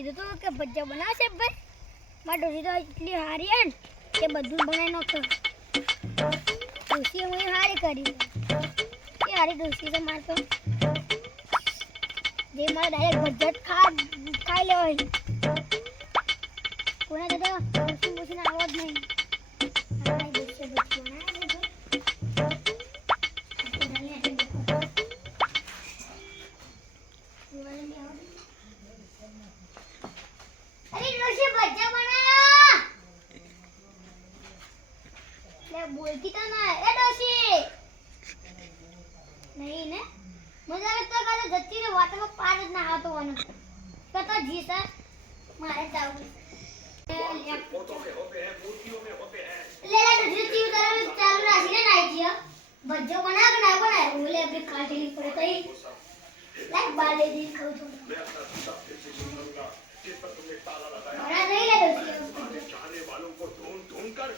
કીધું તો કે ભજીયા બનાવશે ભાઈ મારી ડોસી તો એટલી હારી હે ને કે બધું બનાવી નાખે ડોસી હું હારી કરી એ હારી ડોસી તો મારે તો જે મારે ડાયરેક્ટ ભજીયા ખાઈ લેવાય કોના તો ડોસી બોસીને આવો જ નહીં बोलती तो ना ए डोशी नहीं ने मजा तो करे जत्ती ने वाटर में पार ना आवतो वनो तो जी सर मारे जाऊ लेला डोशी उधर चालू राशि ने नाई जियो बज्जो बना के ना बनाए बोले अभी काटली पड़े तो लाइक बाले दी खाऊ तो बड़ा नहीं ले डोशी चाहने वालों को ढूंढ कर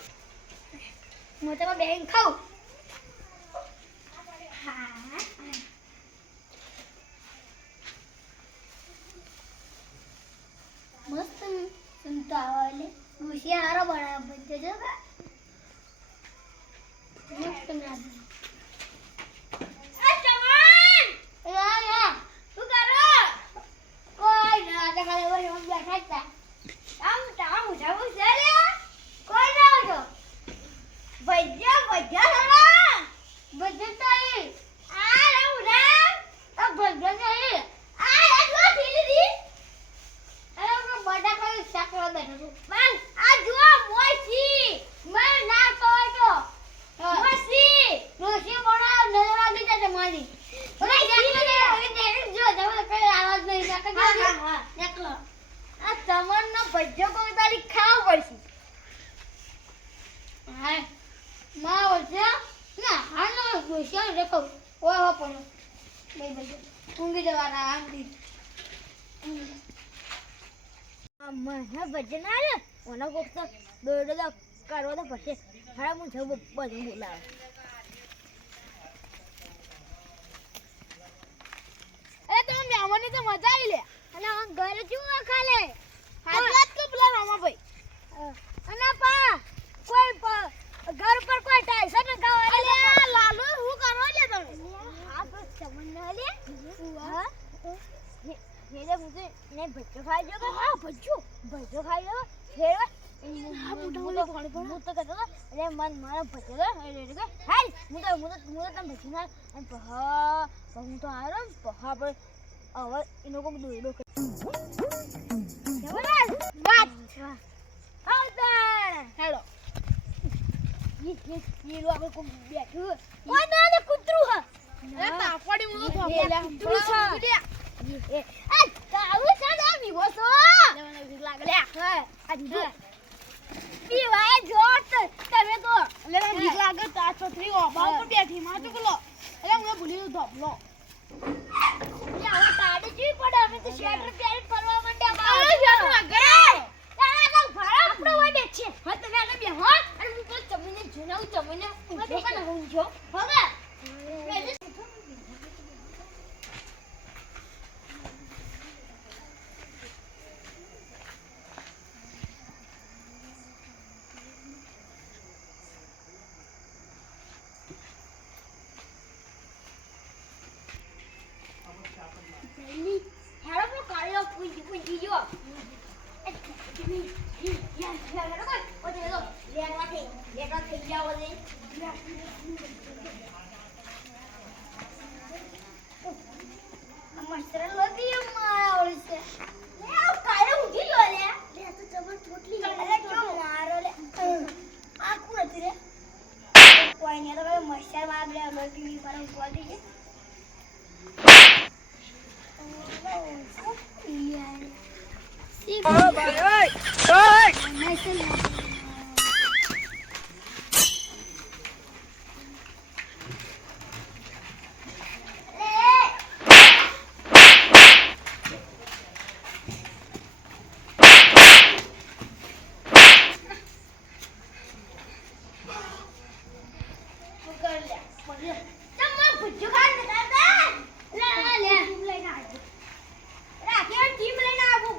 मोटे में बेंग खाओ हाँ मस्त सुनता वाले मुझे आरा बड़ा बच्चे जो का मस्त ना या तू करो कोई ना आधा खाली वो हम बैठा था हम उठा वो चले कोई ना हो भैया थोड़ा भैया चाहिए आ रहा हूँ ना अब भैया चाहिए आ रहा जो थीली दी अरे वो बड़ा कोई शक्ल बैठा तो मैं आज जो मोसी मैं ना तो मोसी मोसी बड़ा नजर आ गई तेरे मारी अरे ये जो जब कोई आवाज नहीं ना कर हां देख लो आ तमन्ना भैया को तारी खाओ पड़सी हां मां बोलते ना हानो गोशिया देखो ओ हो पण नहीं भाई ઊંઘી જવાના આંટી મને ભજન આલે ઓનો કોક તો દોડો તો કરવો તો પડશે હારા હું જબ બધું બોલાવ એ તો મેમોની તો મજા આવી લે અને ઘરે જુઓ ખાલે હાજત તો પેલા મામા ભાઈ અને પા કોઈ घर पर कोई टेंशन न गाव अरे लालू હું કરો લે તમે હા બસ તમને લે હા ये मुझे ने भज्जो खाई जो हां भज्जो खाई लो फिर हां मुटा पानी पर मुत करता अरे मन मारा भज्जो अरे रे हाय मुदा तम भजना અને પહા હું તો આરો પહા પર હવે ઇનો કો દોડો જવરાજ વાત આવતા હેલો ये लो આપણે કો બેઠું કોઈ ના ને કૂતરું હ એ તાપડી મો તો બોલ્યા કૂતરું છે એ તાવું છે ને વિવો તો મને ભીખ લાગે લે આ દીધો પીવાય જોત તમે તો લે મને ભીખ લાગે તા છોકરી ઓબા ઉપર બેઠી માં ચુકલો એટલે હું ભૂલી ધોપલો એ આવા તાડે જી પડે અમે તો શેટર પહેરીને ફરવા માંડ્યા આ શેટર આગળ તારા તો ભાડા આપણે હોય બે છે હા તમે આને બે હો અને હું તો જમીને જોનાઉ જમીને ઊંચો કને ઊંચો હવે રાખી ટીમ લઈને આવો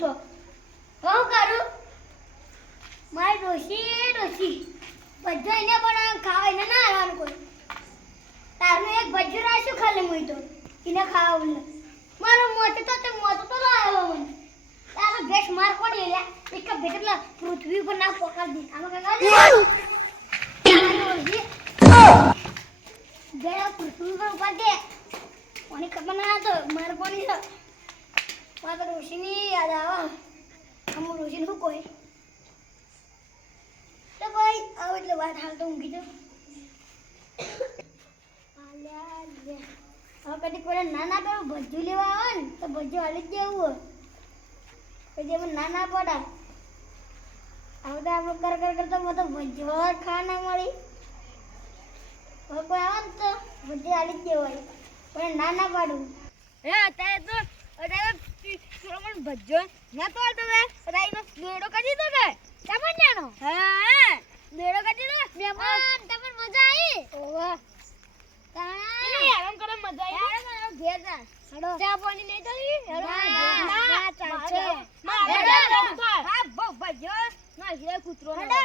તો હું કરું મારી ડોશી બધો એને પણ ખાવા એને ના આવવાનું કોઈ તારનું એક ભજ્જુ રાખ્યું ખાલી મુઈ તો એને ખાવા મારો મોતે તો તે મોતો તો લાવ્યો મને તારો ભેસ માર કોની લે એક ભેટલા પૃથ્વી પર ના પોકાડ દે આમાં ગેડા પૃથ્વી પર ઉભા દે કોની ખબર ના તો માર કોની છે મારા ડોશીની યાદ આવે અમુ ડોશી નું કોઈ તો ભાઈ આવ એટલે વાત હાલ તો ઊંઘી જાઉં હવે કદી કોઈ નાના તો ભજ્જુ લેવા આવે ને તો ભજ્જુ હાલી જ જવું પછી એમાં નાના પડા હવે તો આપણે કર કરતા બધો ભજ્જુ ખાવા ના મળી હવે કોઈ આવે ને તો ભજ્જુ હાલી જ જવાય પણ નાના પાડું હે અત્યારે થોડો મને ભજ્જો ના તો આવતો હવે રાઈનો બેડો કરી દો કે કેમ જાણો હા બેડો કરી દો મહેમાન તમને મજા આવી ઓવા આરામ કરો મજા આવી ઘેર જા હડો ચા પાણી લઈ જવી હેડો ના ચા છે હા ભજ્જો ના ઘેર કૂતરો હડો